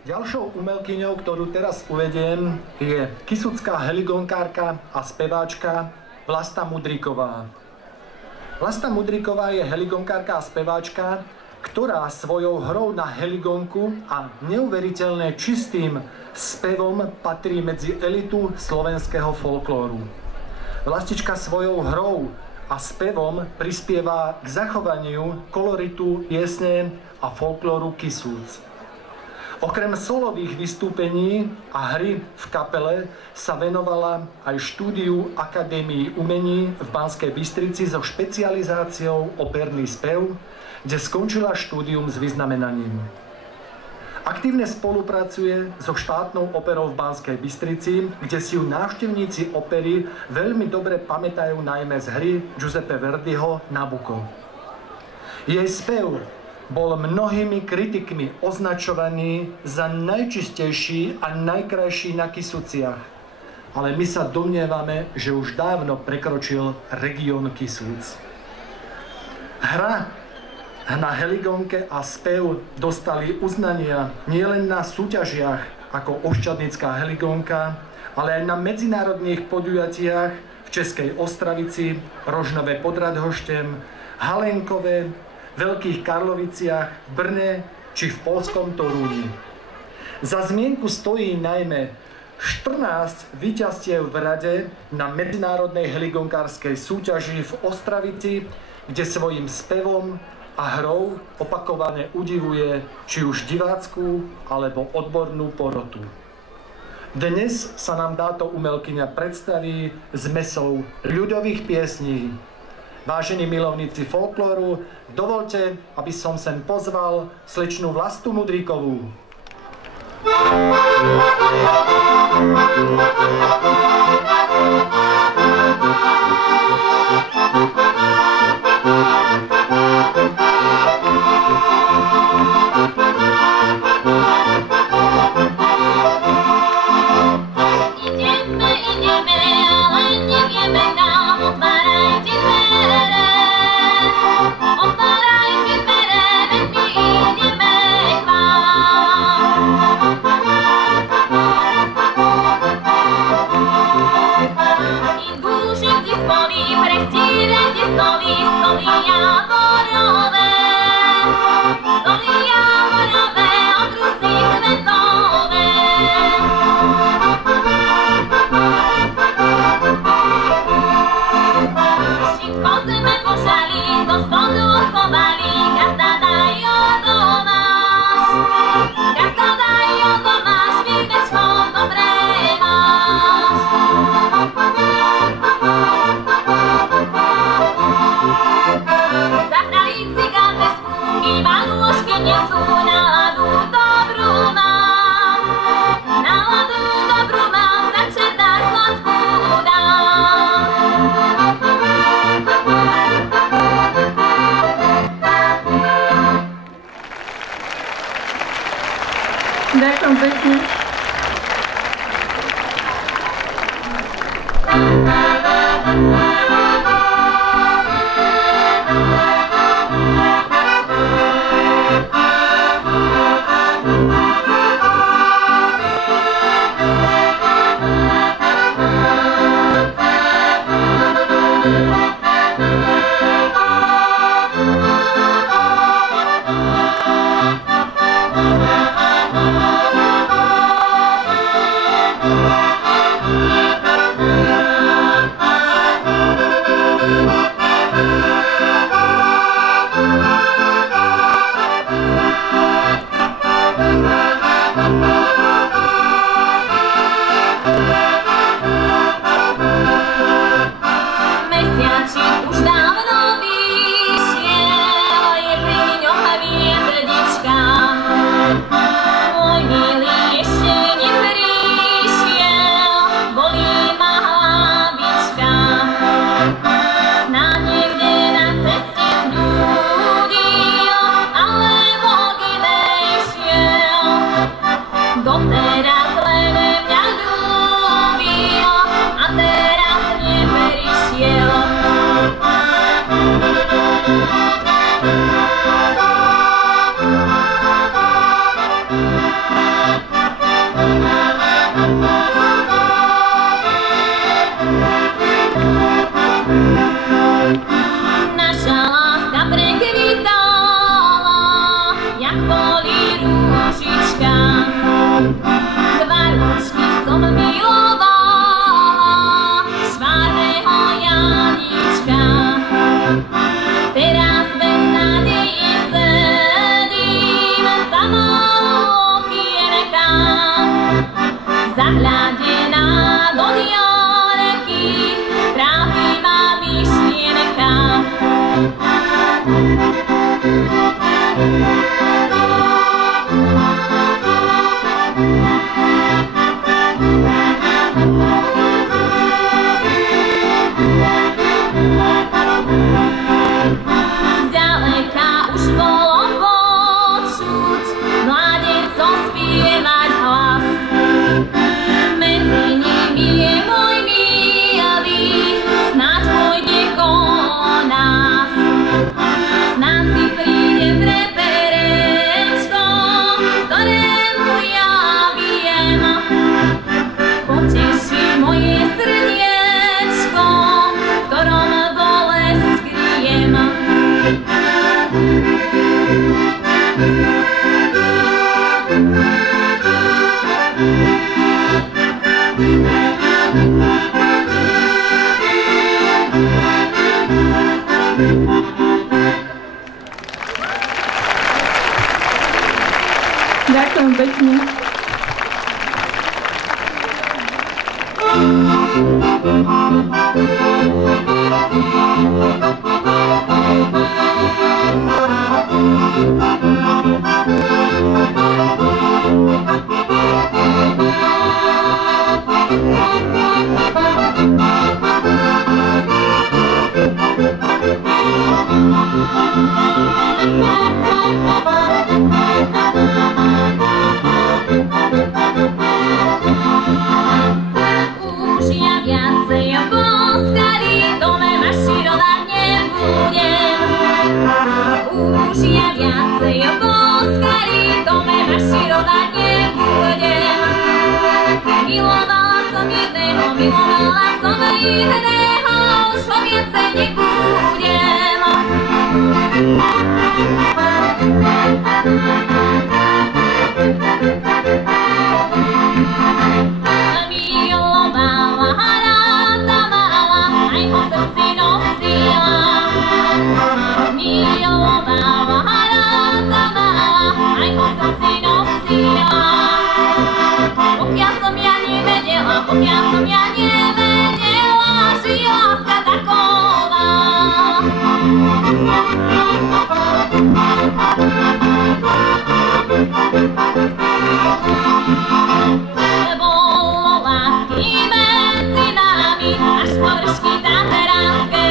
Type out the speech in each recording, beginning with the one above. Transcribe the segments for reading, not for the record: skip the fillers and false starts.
Ďalšou umelkyňou, ktorú teraz uvediem, je kisucká heligonkárka a speváčka Vlasta Mudríková. Vlasta Mudríková je heligonkárka a speváčka, ktorá svojou hrou na heligonku a neuveriteľne čistým spevom patrí medzi elitu slovenského folklóru. Vlastička svojou hrou a spevom prispieva k zachovaniu koloritu piesne a folklóru Kisúc. Okrem solových vystúpení a hry v kapele sa venovala aj štúdiu Akadémii umení v Banskej Bystrici so špecializáciou operný spev, kde skončila štúdium s vyznamenaním. Aktívne spolupracuje so štátnou operou v Banskej Bystrici, kde si ju návštevníci opery veľmi dobre pamätajú najmä z hry Giuseppe Verdiho Nabucco. Jej spev bol mnohými kritikmi označovaný za najčistejší a najkrajší na Kisuciach. Ale my sa domnievame, že už dávno prekročil región Kisúc. Hra na heligonke a spev dostali uznania nielen na súťažiach ako Oščadnická heligonka, ale aj na medzinárodných podujatiach v Českej Ostravici, Rožnové pod Radhoštem, Halénkove, Veľkých Karloviciach, Brne či v poľskom Torúni. Za zmienku stojí najmä 14 víťazstiev v rade na medzinárodnej heligonkárskej súťaži v Ostravici, kde svojím spevom a hrou opakovane udivuje či už divácku alebo odbornú porotu. Dnes sa nám táto umelkyňa predstaví zmesou ľudových piesní. Vážení milovníci folklóru, dovolte, aby som sem pozval slečnu Vlastu Mudríkovú. Ďakujem pekne. Ďakujem pekne. Už ja viacej boskali dome maširovať nebudem. Už ja viacej boskali dome maširovať nebudem. Milovala som jedného, milovala som jedného, už ho viacej nebudem. Milovala, ráda mala, aj ho v srdci nosila. Milovala, ráda mala, aj ho v srdci nosila. Pokiaľ som ja nevedela, že je láska taková. Bolo lásky medzi nami, až po vršky tateránske.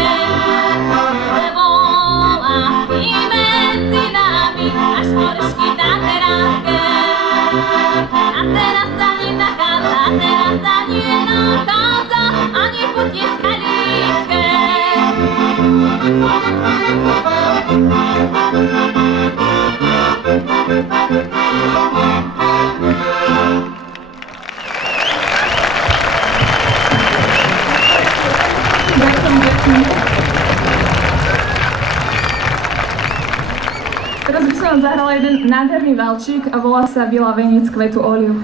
Bolo lásky medzi nami, až po vršky tateránske. A teraz sa nenachádza, ani potieska líske. Ďakujem pekne. Teraz by som vám zahrala jeden nádherný valčík a volá sa Biela veniec kvetu Oliu.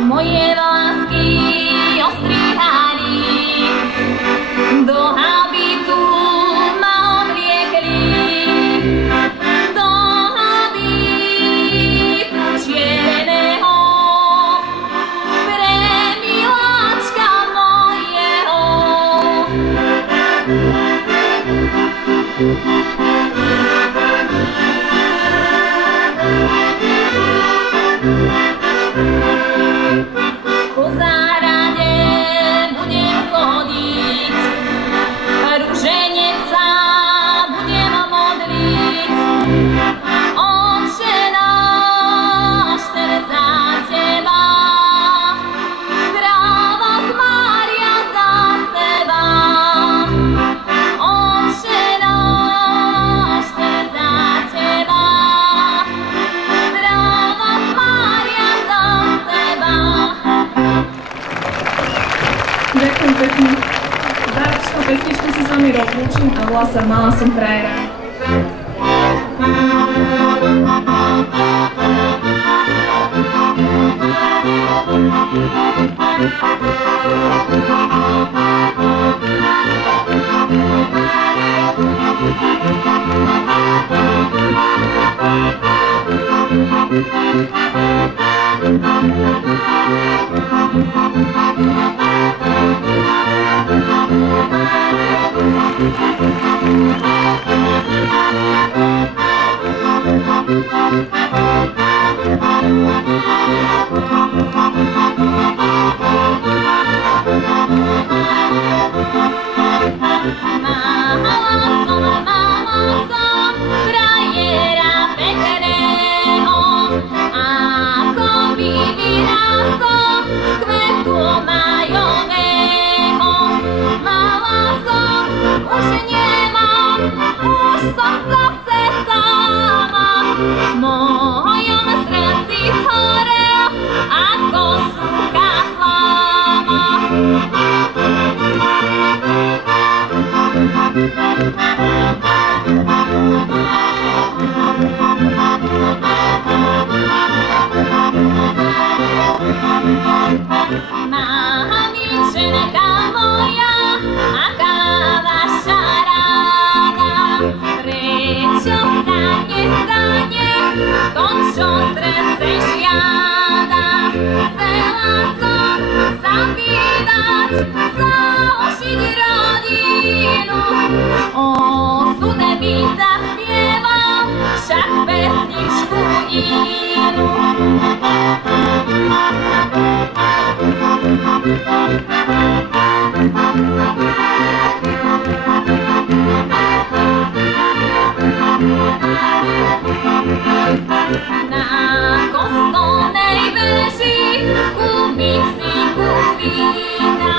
Moje lásky ostrihali Po záhrade budem chodiť, ruženec sa budem modliť. Otče náš, ten za teba, zdravá Mária za seba. Otče náš, ten za teba, zdravá Mária za seba. Ďakujem pekne. Záverečnou pesničku si s vami rozlúčim a volá sa Mala som frajera. Mala som frajera pekného, ako by vyrástol z kvetu majového. Mala som, už nemám, už som zase sama. V mojom srdci zhorel ako suchá sláma. Mamičenka moja, aká vaša ráda, prečo sa nestane to, čo srdce žiada? Chcela som sa vydať, založiť rodinu, osude mi zaspieval však pesničku inú. Na kostolnej veži kúpim si kulíka.